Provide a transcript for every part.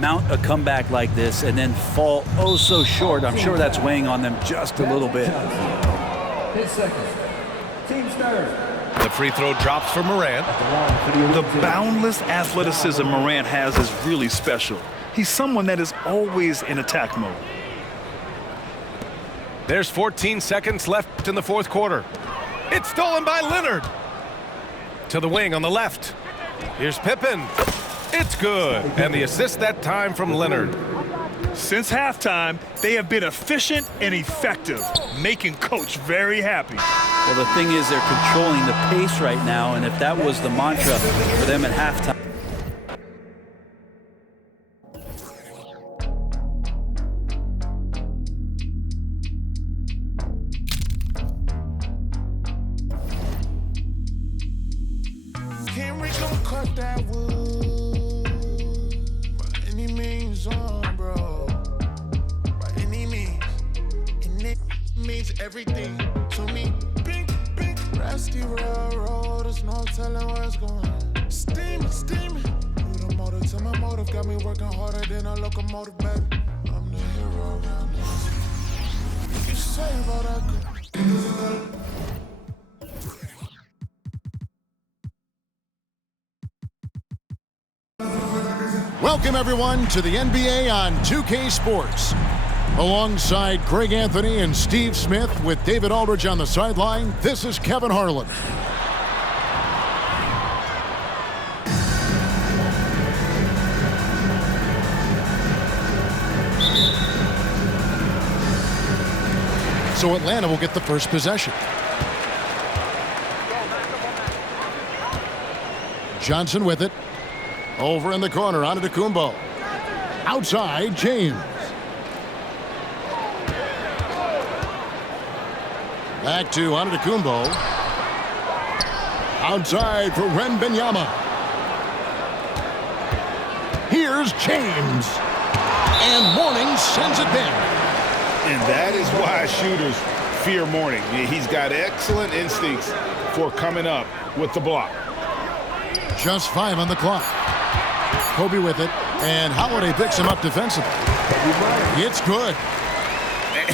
Mount a comeback like this and then fall oh so short. I'm sure that's weighing on them just a little bit. 10 seconds. Team starter. The free throw drops for Morant. The boundless athleticism Morant has is really special. He's someone that is always in attack mode. There's 14 seconds left in the fourth quarter. It's stolen by Leonard. To the wing on the left. Here's Pippen. It's good. And the assist that time from Leonard. Since halftime, they have been efficient and effective, making Coach very happy. Well, the thing is they're controlling the pace right now, and if that was the mantra for them at halftime. Can't reach, don't cut that wood by any means, bro. By any means, and it means everything to me. Pink, rusty railroad, there's no telling where it's going. Steaming, you the motive to my motive, got me working harder than a locomotive, baby. I'm the hero around this. If you say about that good. Welcome, everyone, to the NBA on 2K Sports. Alongside Greg Anthony and Steve Smith with David Aldridge on the sideline, this is Kevin Harlan. So Atlanta will get the first possession. Johnson with it. Over in the corner, Antetokounmpo. Outside, James. Back to Antetokounmpo. Outside for Wembanyama. Here's James. And Mourning sends it back. And that is why shooters fear Mourning. He's got excellent instincts for coming up with the block. Just 5 on the clock. Kobe with it, and Holiday picks him up defensively. It's good.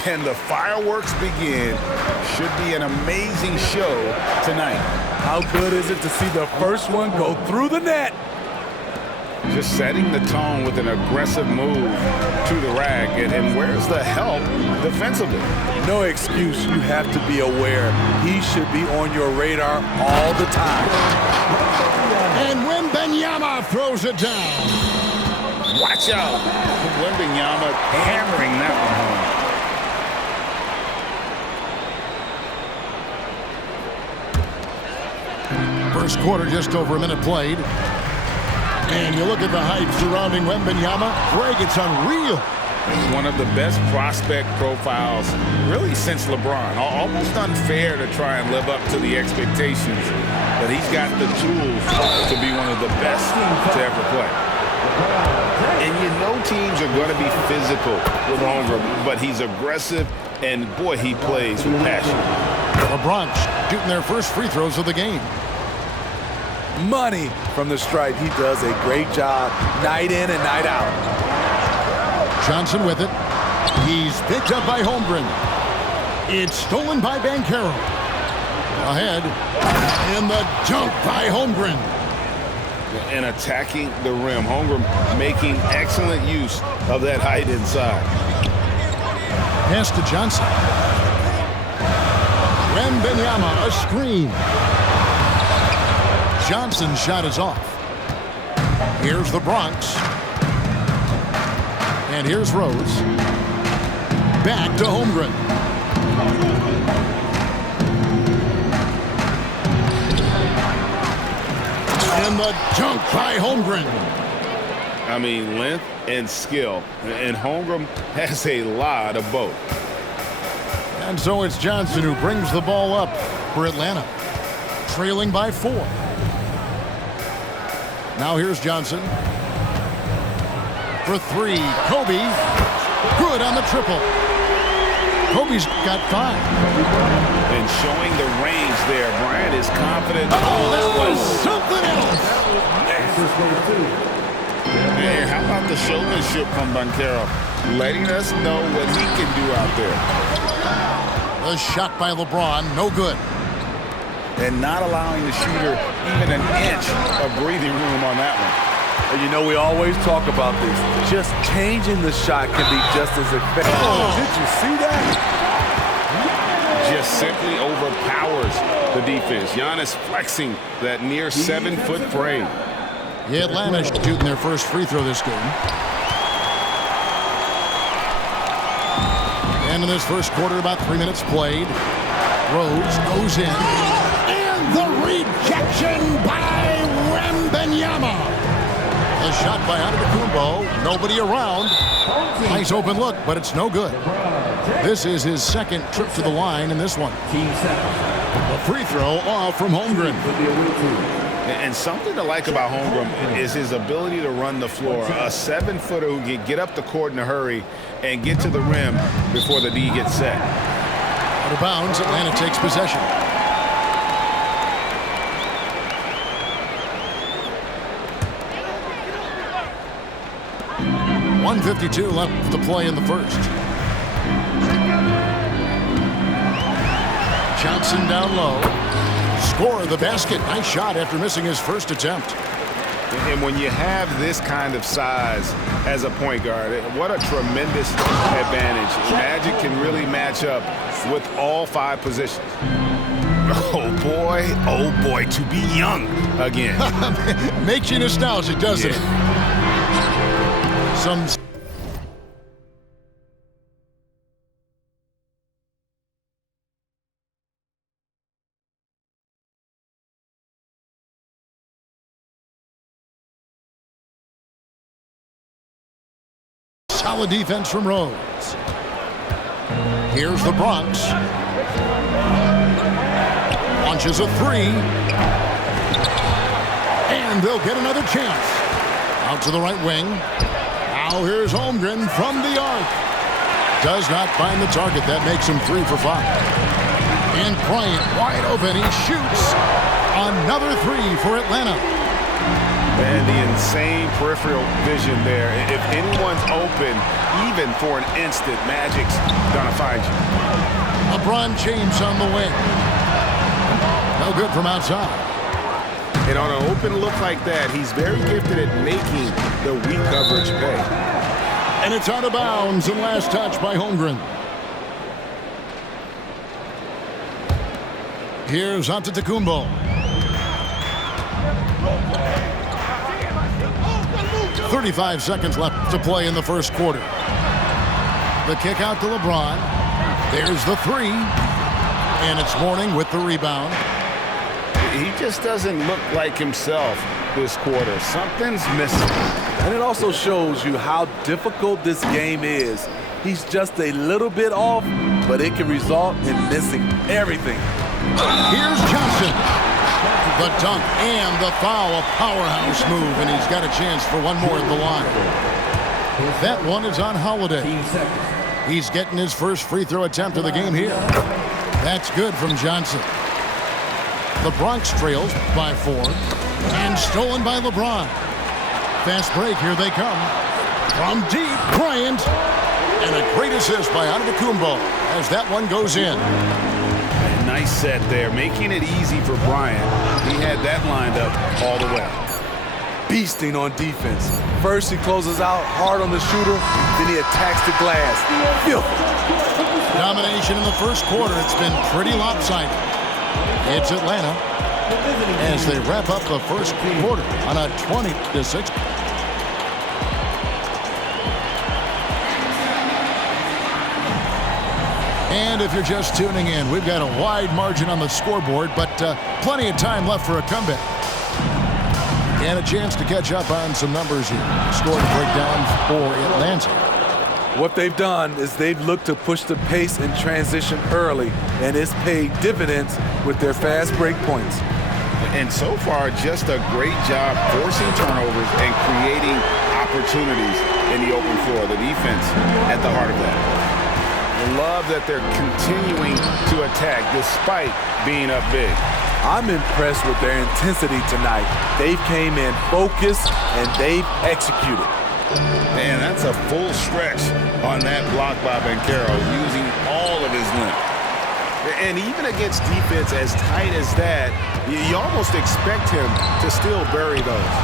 And the fireworks begin. Should be an amazing show tonight. How good is it to see the first one go through the net? Just setting the tone with an aggressive move to the rack. And where's the help defensively? No excuse. You have to be aware. He should be on your radar all the time. And Wembanyama throws it down. Watch out. Wembanyama hammering that one home. First quarter, just over a minute played. And you look at the hype surrounding Wembanyama. Greg, it's unreal. He's one of the best prospect profiles, really, since LeBron. Almost unfair to try and live up to the expectations, but he's got the tools to be one of the best to ever play. And you know teams are going to be physical with Holmgren, but he's aggressive, and boy, he plays with passion. LeBron shooting their first free throws of the game. Money from the stripe. He does a great job night in and night out. Johnson with it. He's picked up by Holmgren. It's stolen by Banchero. Ahead. And the dunk by Holmgren. And attacking the rim. Holmgren making excellent use of that height inside. Pass to Johnson. Wembanyama, a screen. Johnson's shot is off. Here's the Bronx. And here's Rose. Back to Holmgren. And the dunk by Holmgren. I mean, length and skill. And Holmgren has a lot of both. And so it's Johnson who brings the ball up for Atlanta. Trailing by 4. Now here's Johnson. For 3, Kobe. Good on the triple. Kobe's got 5. And showing the range there. Bryant is confident. Oh, that was something else. Man, how about the showmanship from Banchero? Letting us know what he can do out there. The shot by LeBron, no good. And not allowing the shooter even an inch of breathing room on that one. And you know, we always talk about this. Just changing the shot can be just as effective. Oh, did you see that? Just simply overpowers the defense. Giannis flexing that near 7-foot frame. Yeah, Atlanta shooting their first free throw this game. And in this first quarter, about 3 minutes played. Rose goes in. And the rejection by Wembanyama. A shot by Antetokounmpo. Nobody around. Nice open look, but it's no good. This is his second trip to the line in this one. A free throw off from Holmgren. And something to like about Holmgren is his ability to run the floor. A 7-footer who can get up the court in a hurry and get to the rim before the D gets set. Out of bounds, Atlanta takes possession. .152 left to play in the first. Johnson down low. Score the basket. Nice shot after missing his first attempt. And when you have this kind of size as a point guard, what a tremendous advantage. Magic can really match up with all 5 positions. Oh boy, to be young again. Makes you nostalgic, doesn't it? Some solid defense from Rose. Here's the Bronx. Launches a 3. And they'll get another chance. Out to the right wing. Now here's Holmgren from the arc. Does not find the target. That makes him 3 for 5. And Bryant wide open. He shoots. Another 3 for Atlanta. And the insane peripheral vision there. If anyone's open, even for an instant, Magic's gonna find you. LeBron James on the wing. No good from outside. And on an open look like that, he's very gifted at making the weak coverage pay. And it's out of bounds, and last touch by Holmgren. Here's Antetokounmpo. 35 seconds left to play in the first quarter. The kick out to LeBron. There's the 3. And it's Mourning with the rebound. He just doesn't look like himself this quarter. Something's missing. And it also shows you how difficult this game is. He's just a little bit off, but it can result in missing everything. Here's Johnson. The dunk and the foul, a powerhouse move, and he's got a chance for one more at the line. That one is on Holiday. He's getting his first free throw attempt of the game here. That's good from Johnson. The Bronx trails by 4, and stolen by LeBron. Fast break, here they come. From deep, Bryant, and a great assist by Antetokounmpo as that one goes in. Nice set there, making it easy for Bryant. He had that lined up all the way. Beasting on defense. First he closes out hard on the shooter, then he attacks the glass. Domination in the first quarter. It's been pretty lopsided. It's Atlanta as they wrap up the first quarter on a 20-6. And if you're just tuning in, we've got a wide margin on the scoreboard, but plenty of time left for a comeback. And a chance to catch up on some numbers here. Score to break down for Atlanta. What they've done is they've looked to push the pace and transition early, and it's paid dividends with their fast break points. And so far, just a great job forcing turnovers and creating opportunities in the open floor. The defense at the heart of that. Love that they're continuing to attack despite being up big. I'm impressed with their intensity tonight. They've came in focused and they've executed. Man, that's a full stretch on that block by Banchero, using all of his length. And even against defense as tight as that, you almost expect him to still bury those.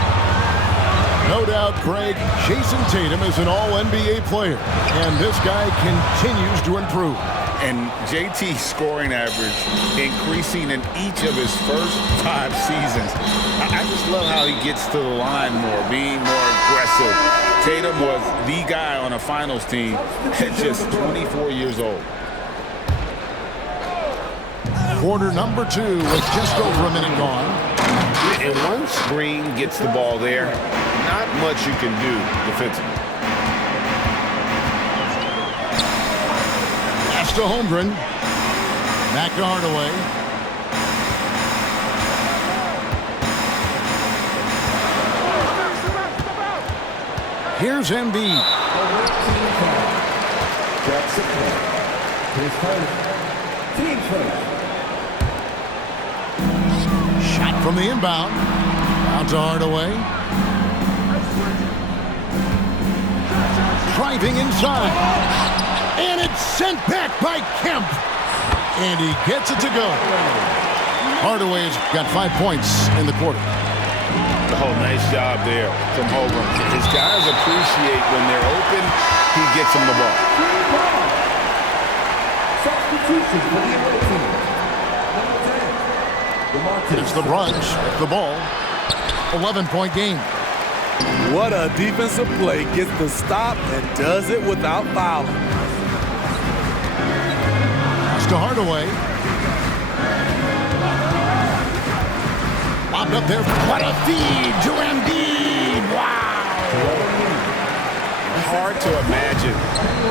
No doubt, Craig, Jason Tatum is an all-NBA player, and this guy continues to improve. And JT's scoring average increasing in each of his first 5 seasons. I just love how he gets to the line more, being more aggressive. Tatum was the guy on a finals team at just 24 years old. Quarter number 2 with just over a minute gone. And once Green gets the ball there, not much you can do defensively. Pass to Holmgren. Back to Hardaway. Here's Embiid. Team first. Shot from the inbound. Out to Hardaway. Driving inside. And it's sent back by Kemp. And he gets it to go. Hardaway's got 5 points in the quarter. Oh, nice job there from Holmgren. His guys appreciate when they're open, he gets them the ball. Substitution for the other team. Number 10. It's the Brunch with the ball. 11-point game. What a defensive play. Gets the stop and does it without fouling. Pass to Hardaway. Lobbed up there. What a feed to Embiid. Wow. Hard to imagine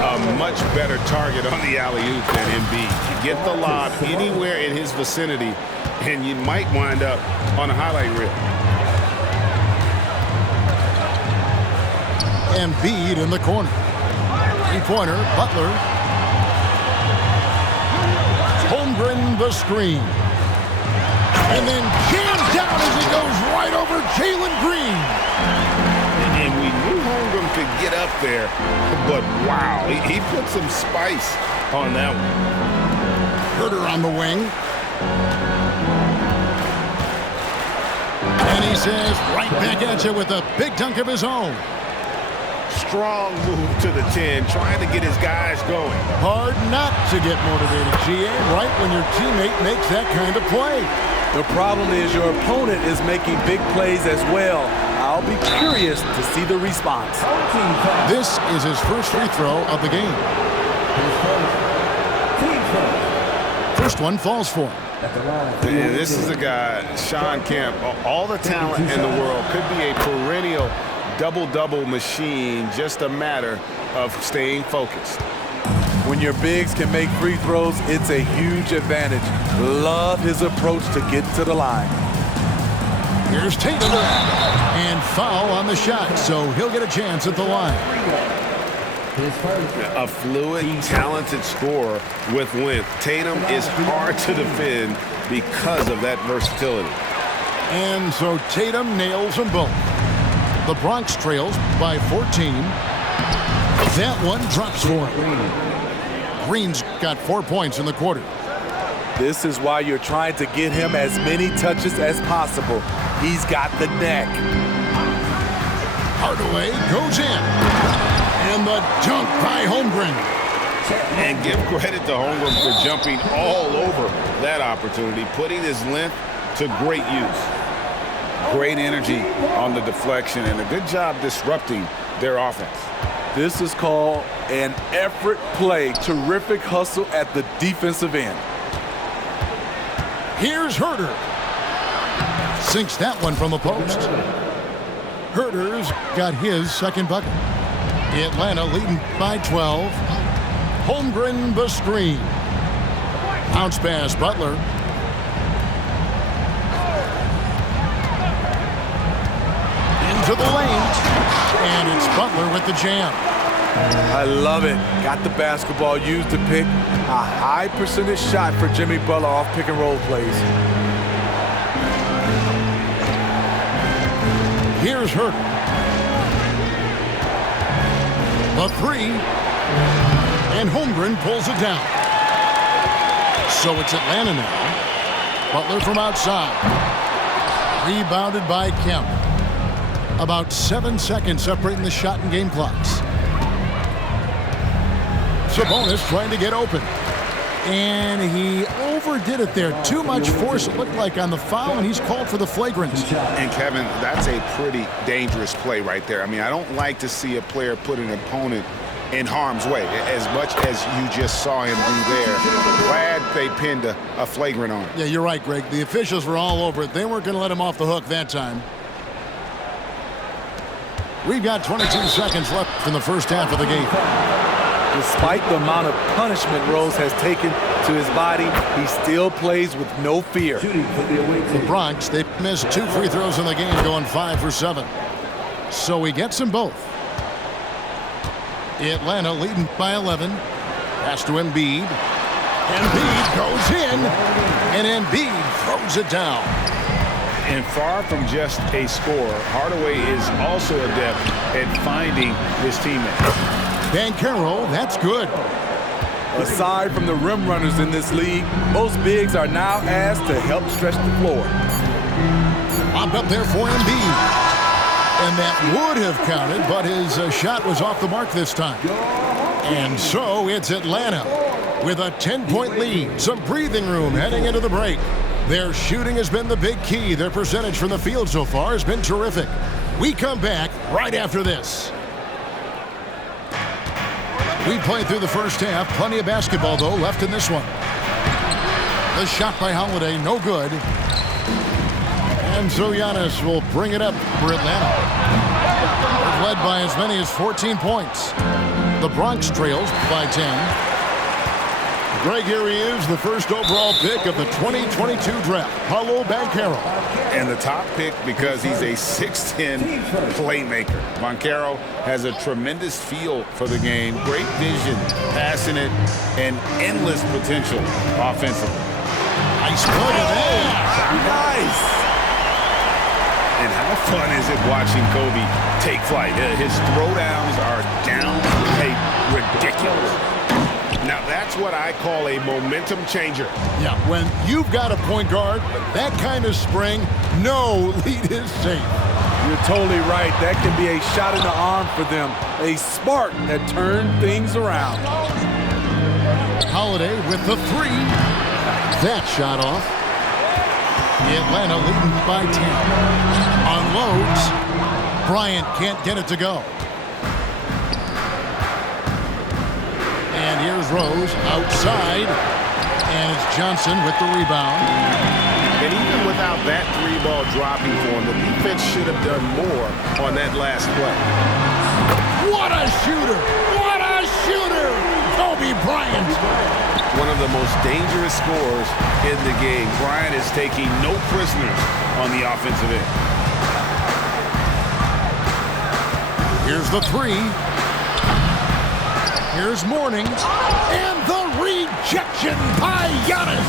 a much better target on the alley-oop than Embiid. You get the lob anywhere in his vicinity, and you might wind up on a highlight reel. Embiid in the corner. Three-pointer, Butler. Holmgren the screen. And then jams down as it goes right over Jalen Green. And we knew Holmgren could get up there, but wow, he put some spice on that one. Herter on the wing. And he says right back at you with a big dunk of his own. Strong move to the 10, trying to get his guys going. Hard not to get motivated, GA, right when your teammate makes that kind of play. The problem is your opponent is making big plays as well. I'll be curious to see the response. This is his first free throw of the game. First one falls for him. And this is a guy, Sean Kemp, all the talent in the world, could be a perennial double-double machine, just a matter of staying focused. When your bigs can make free throws, it's a huge advantage. Love his approach to get to the line. Here's Tatum. And foul on the shot, so he'll get a chance at the line. A fluid, talented scorer with length. Tatum is hard to defend because of that versatility. And so Tatum nails them both. The Bronx trails by 14. That one drops for him. Green's got 4 points in the quarter. This is why you're trying to get him as many touches as possible. He's got the neck. Hardaway goes in. And the dunk by Holmgren. And give credit to Holmgren for jumping all over that opportunity, putting his length to great use. Great energy on the deflection and a good job disrupting their offense. This is called an effort play. Terrific hustle at the defensive end. Here's Herter. Sinks that one from the post. Herter's got his second bucket. Atlanta leading by 12. Holmgren the screen. Bounce pass, Butler. Into the lane. And it's Butler with the jam. I love it. Got the basketball used to pick a high percentage shot for Jimmy Butler off pick and roll plays. Here's Hurd. The three. And Holmgren pulls it down. So it's Atlanta now. Butler from outside. Rebounded by Kemp. About 7 seconds separating the shot and game clocks. Sabonis trying to get open. And he overdid it there. Too much force, it looked like, on the foul, and he's called for the flagrant. And, Kevin, that's a pretty dangerous play right there. I mean, I don't like to see a player put an opponent in harm's way, as much as you just saw him do there. Glad they pinned a flagrant on him. Yeah, you're right, Greg. The officials were all over it. They weren't going to let him off the hook that time. We've got 22 seconds left in the first half of the game. Despite the amount of punishment Rose has taken to his body, he still plays with no fear. The Bronx, they missed 2 free throws in the game, going 5 for 7. So he gets them both. Atlanta leading by 11. Pass to Embiid. Embiid goes in, and Embiid throws it down. And far from just a scorer, Hardaway is also adept at finding his teammates. Banchero, that's good. Aside from the rim runners in this league, most bigs are now asked to help stretch the floor. Lobbed up there for Embiid. And that would have counted, but his shot was off the mark this time. And so it's Atlanta with a 10-point lead. Some breathing room heading into the break. Their shooting has been the big key. Their percentage from the field so far has been terrific. We come back right after this. We played through the first half. Plenty of basketball, though, left in this one. The shot by Holiday, no good. And so Giannis will bring it up for Atlanta. They've led by as many as 14 points. The Bronx trails by 10. Greg, here he is, the first overall pick of the 2022 draft, Paolo Banchero. And the top pick because he's a 6'10 playmaker. Banchero has a tremendous feel for the game, great vision, passing it, and endless potential offensively. Nice play there. Nice. And how fun is it watching Kobe take flight? His throwdowns are downright ridiculous. Now, that's what I call a momentum changer. Yeah, when you've got a point guard, that kind of spring, no lead is safe. You're totally right. That can be a shot in the arm for them. A spark that turned things around. Holiday with the three. That shot off. Atlanta leading by 10. Unloads. Bryant can't get it to go. And here's Rose outside. And it's Johnson with the rebound. And even without that three ball dropping for him, the defense should have done more on that last play. What a shooter! What a shooter! Kobe Bryant. One of the most dangerous scorers in the game. Bryant is taking no prisoners on the offensive end. Here's the three. Here's Mourning. And the rejection by Giannis.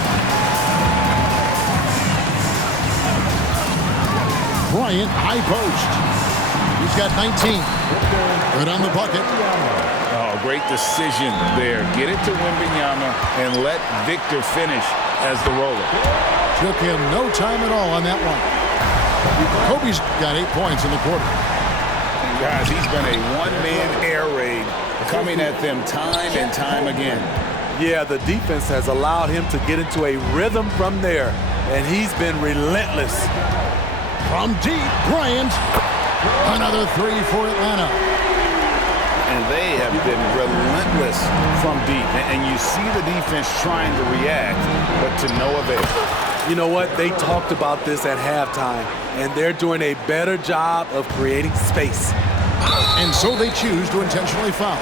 Bryant, high post. He's got 19. Good on the bucket. Oh, great decision there. Get it to Wembanyama and let Victor finish as the roller. Took him no time at all on that one. Kobe's got 8 points in the quarter. Guys, he's been a one-man air raid coming at them time and time again. Yeah, the defense has allowed him to get into a rhythm from there, and he's been relentless. From deep, Bryant. Another three for Atlanta. And they have been relentless from deep. And you see the defense trying to react, but to no avail. You know what? They talked about this at halftime, and they're doing a better job of creating space. And so they choose to intentionally foul.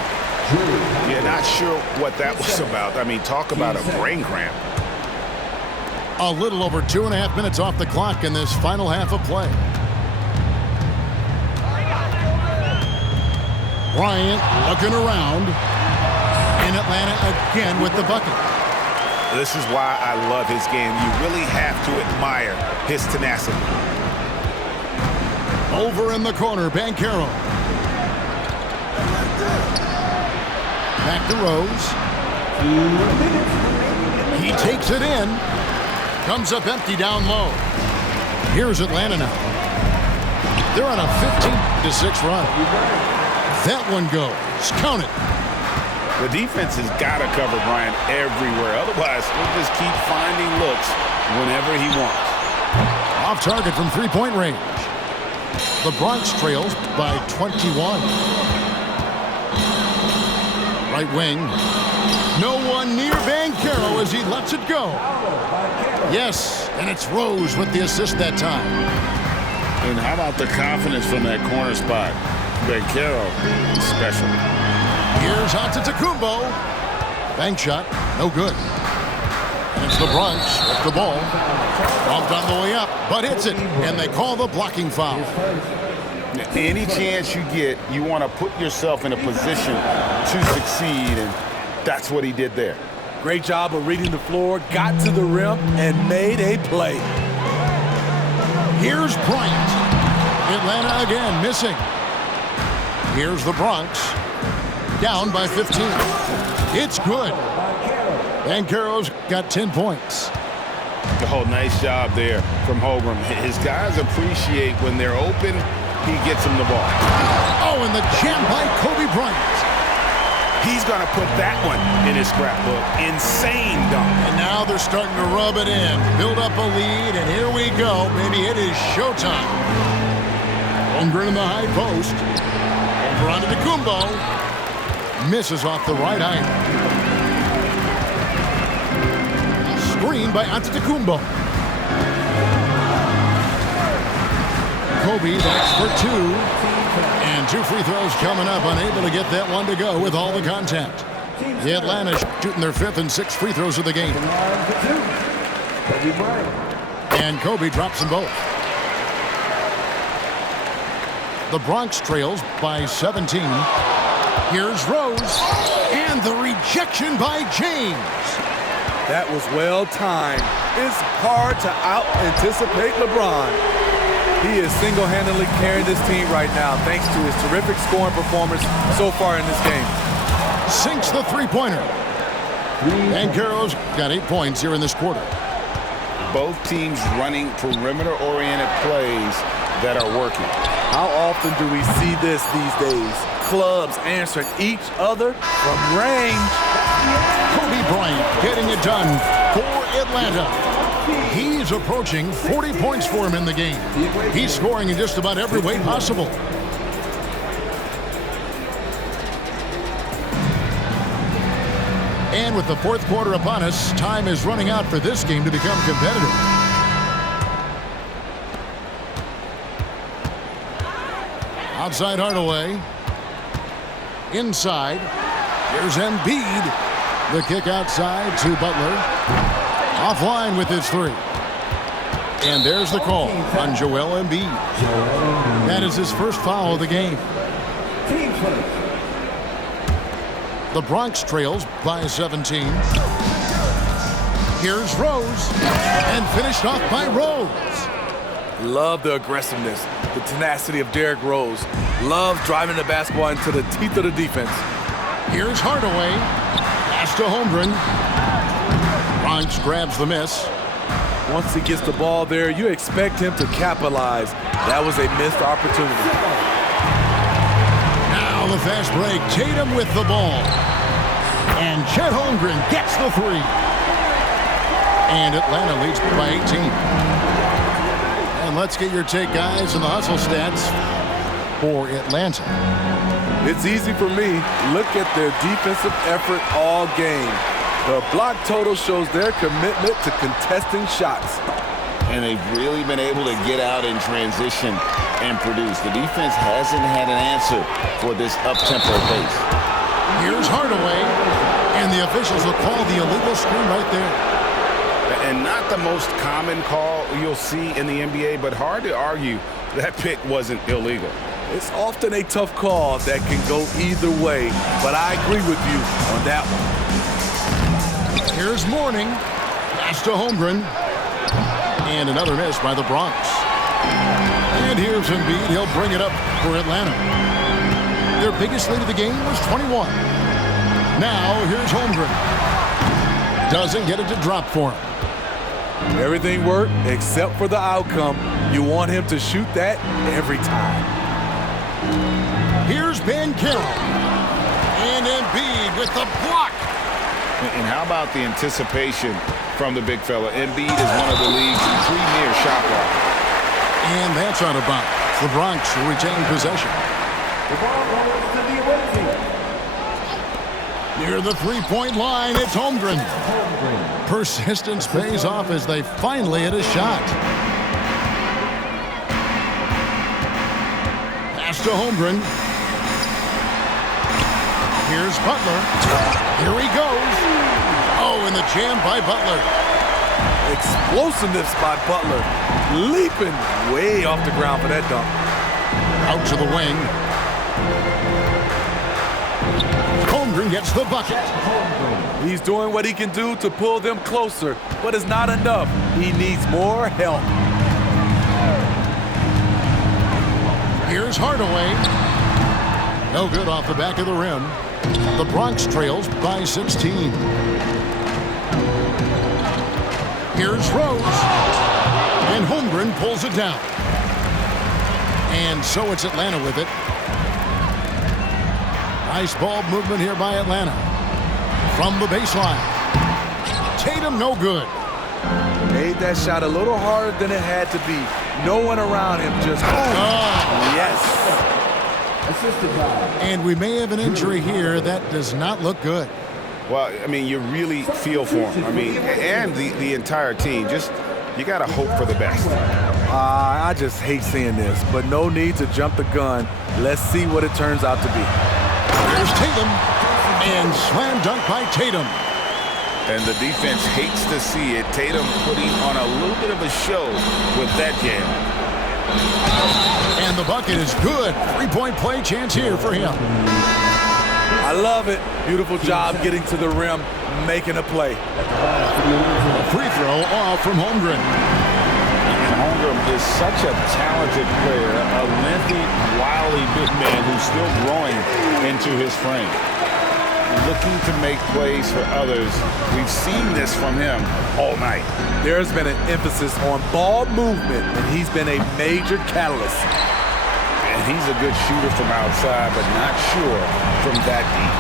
Yeah, not sure what that was about. I mean, talk about a brain cramp. A little over 2.5 minutes off the clock in this final half of play. Bryant looking around. And Atlanta again with the bucket. This is why I love his game. You really have to admire his tenacity. Over in the corner, Banchero. Back to Rose. He takes it in. Comes up empty down low. Here's Atlanta now. They're on a 15-6 run. That one goes. Count it. The defense has got to cover Bryant everywhere. Otherwise, he'll just keep finding looks whenever he wants. Off target from three-point range. The Bronx trails by 21. Right wing. No one near Banchero as he lets it go. Yes, and it's Rose with the assist that time. And how about the confidence from that corner spot? Banchero is special. Here's Antetokounmpo. Bank shot, no good. And it's the Bronx with the ball. Bumped on the way up, but hits it, and they call the blocking foul. Any chance you get, you want to put yourself in a position to succeed, and that's what he did there. Great job of reading the floor, got to the rim, and made a play. Here's Bryant. Atlanta again missing. Here's the Bronx. Down by 15. It's good. Banchero's got 10 points. Oh, nice job there from Holmgren. His guys appreciate when they're open, he gets them the ball. Oh, and the jam by Kobe Bryant. He's going to put that one in his scrapbook. Insane dunk. And now they're starting to rub it in. Build up a lead, and here we go. Baby, it is showtime. Holmgren in the high post. Over onto Antetokounmpo. Misses off the right eye. Screen by Antetokounmpo. Kobe, that's for two. And 2 free throws coming up. Unable to get that one to go with all the contact. The Atlanta shooting their 5th and 6th free throws of the game. And Kobe drops them both. The Bronx trails by 17. Here's Rose. And the rejection by James. That was well timed. It's hard to out-anticipate LeBron. He is single-handedly carrying this team right now thanks to his terrific scoring performance so far in this game. Sinks the three-pointer. Banchero's got 8 points here in this quarter. Both teams running perimeter-oriented plays that are working. How often do we see this these days? Clubs answering each other from range. Kobe Bryant getting it done for Atlanta. He's approaching 40 points for him in the game. He's scoring in just about every way possible. And with the fourth quarter upon us, time is running out for this game to become competitive. Outside Hardaway. Inside. Here's Embiid. The kick outside to Butler. Offline with his three. And there's the call on Joel Embiid. That is his first foul of the game. The Bronx trails by 17. Here's Rose. And finished off by Rose. Love the aggressiveness, the tenacity of Derrick Rose. Loves driving the basketball into the teeth of the defense. Here's Hardaway. Pass to Holmgren. Bronx grabs the miss. Once he gets the ball there, you expect him to capitalize. That was a missed opportunity. Now the fast break. Tatum with the ball. And Chet Holmgren gets the three. And Atlanta leads by 18. And let's get your take, guys, on the hustle stats for Atlanta. It's easy for me. Look at their defensive effort all game. The block total shows their commitment to contesting shots. And they've really been able to get out in transition and produce. The defense hasn't had an answer for this up-tempo pace. Here's Hardaway. And the officials will call the illegal screen right there. And not the most common call you'll see in the NBA, but hard to argue that pick wasn't illegal. It's often a tough call that can go either way, but I agree with you on that one. Here's Mourning. Pass to Holmgren. And another miss by the Bronx. And here's Embiid. He'll bring it up for Atlanta. Their biggest lead of the game was 21. Now, here's Holmgren. Doesn't get it to drop for him. Everything worked except for the outcome. You want him to shoot that every time. Here's Ben Carroll. And Embiid with the block. And how about the anticipation from the big fella? Embiid is one of the league's premier shot blockers. And that's out of bounds. The Bronx will retain possession. The ball goes to the away team. Near the three-point line, it's Holmgren. Persistence pays off as they finally hit a shot. Pass to Holmgren. Here's Butler. Here he goes. Oh, and the jam by Butler. Explosiveness by Butler. Leaping way off the ground for that dunk. Out to the wing. Holmgren gets the bucket. He's doing what he can do to pull them closer, but it's not enough. He needs more help. Here's Hardaway. No good off the back of the rim. The Bronx trails by 16. Here's Rose. And Holmgren pulls it down. And so it's Atlanta with it. Nice ball movement here by Atlanta. From the baseline. Tatum no good. Made that shot a little harder than it had to be. No one around him, just yes. Assisted by. And we may have an injury here that does not look good. Well, I mean, you really feel for him. I mean, and the entire team. Just, you got to hope for the best. I just hate seeing this, but no need to jump the gun. Let's see what it turns out to be. There's Tatum. And slam dunk by Tatum. And the defense hates to see it. Tatum putting on a little bit of a show with that jam. And the bucket is good. Three-point play chance here for him. I love it. Beautiful job getting to the rim, making a play. A free throw off from Holmgren. And Holmgren is such a talented player, a lengthy, wily big man who's still growing into his frame. Looking to make plays for others. We've seen this from him all night. There's been an emphasis on ball movement, and he's been a major catalyst. And he's a good shooter from outside, but not sure from that deep.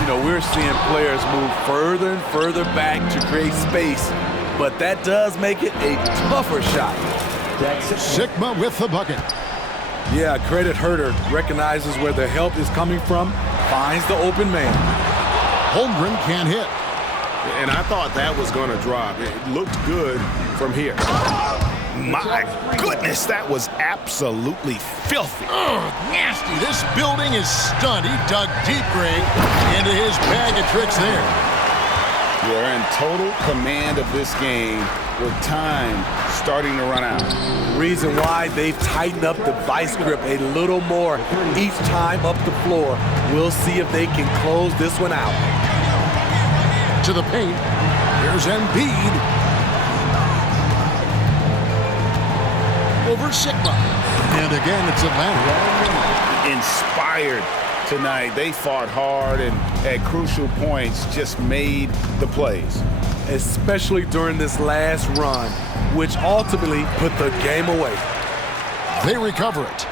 You know, we're seeing players move further and further back to create space, but that does make it a tougher shot. Sigma with the bucket. Yeah, credit Herter. Recognizes where the help is coming from, finds the open man. Holmgren can't hit. And I thought that was going to drop. It looked good from here. My goodness, that was absolutely filthy. Oh, nasty. This building is stunned. He dug deep, Greg, into his bag of tricks there. We're in total command of this game with time starting to run out. Reason why they've tightened up the vice grip a little more each time up the floor. We'll see if they can close this one out. To the paint. Here's Embiid. Over Sigma. And again, it's Atlanta. Inspired tonight. They fought hard and at crucial points just made the plays. Especially during this last run, which ultimately put the game away. They recover it.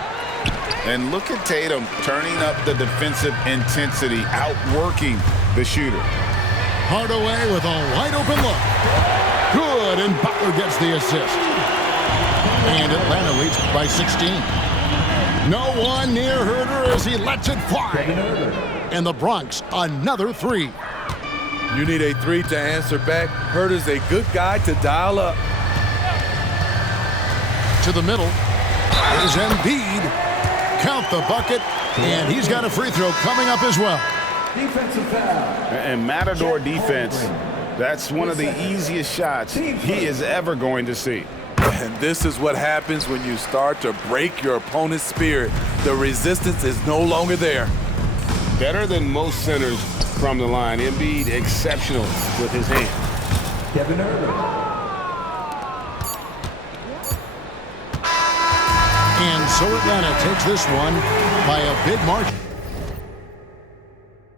And look at Tatum turning up the defensive intensity, outworking the shooter. Hardaway with a wide open look. Good, and Butler gets the assist. And Atlanta leads by 16. No one near Herter as he lets it fly. And the Bronx, another three. You need a three to answer back. Herter's a good guy to dial up. To the middle. Here's Embiid. Count the bucket. And he's got a free throw coming up as well. Defensive foul. And Matador defense, that's one of the easiest shots he is ever going to see. And this is what happens when you start to break your opponent's spirit. The resistance is no longer there. Better than most centers from the line. Embiid exceptional with his hand. Kevin Herter. And so Atlanta takes this one by a big margin.